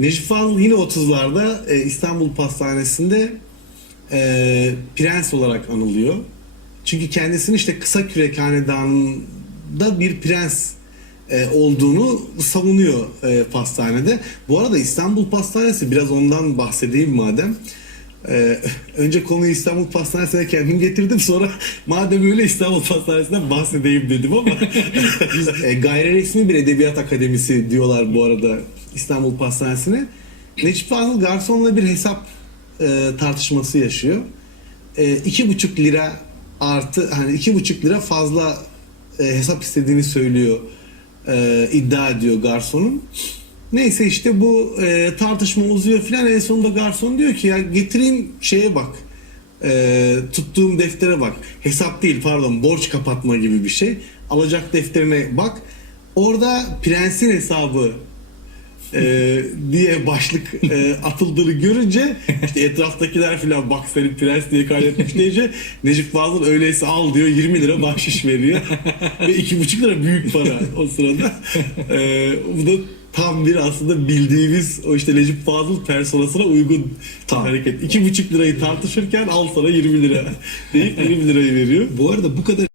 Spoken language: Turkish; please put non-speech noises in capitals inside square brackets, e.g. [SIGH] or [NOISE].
Necip Fazıl yine 30'larda e, İstanbul Pastanesi'nde e, prens olarak anılıyor. Çünkü kendisini işte kısa kürek hanedanında bir prens e, olduğunu savunuyor e, pastanede. Bu arada İstanbul Pastanesi biraz ondan bahsedeyim madem. E, önce konuyu İstanbul Pastanesi'ne kendim getirdim sonra madem öyle İstanbul Pastanesi'nden bahsedeyim dedim ama [LAUGHS] e, gayri resmi bir edebiyat akademisi diyorlar bu arada İstanbul Pastanesi'ne. Necip Fazıl garsonla bir hesap e, tartışması yaşıyor. E, iki buçuk lira artı hani iki buçuk lira fazla e, hesap istediğini söylüyor e, iddia ediyor garsonun. Neyse işte bu e, tartışma uzuyor filan. En sonunda garson diyor ki ya getireyim şeye bak. E, tuttuğum deftere bak. Hesap değil pardon borç kapatma gibi bir şey. Alacak defterine bak. Orada prensin hesabı e, diye başlık e, atıldığını görünce işte etraftakiler filan bak senin prens diye kaydetmiş deyince Necip Fazıl öyleyse al diyor 20 lira bahşiş veriyor. Ve iki buçuk lira büyük para o sırada. E, bu da tam bir aslında bildiğimiz o işte Necip Fazıl personasına uygun Tam. hareket. İki buçuk lirayı tartışırken al sana 20 lira deyip 20 lirayı veriyor. Bu arada bu kadar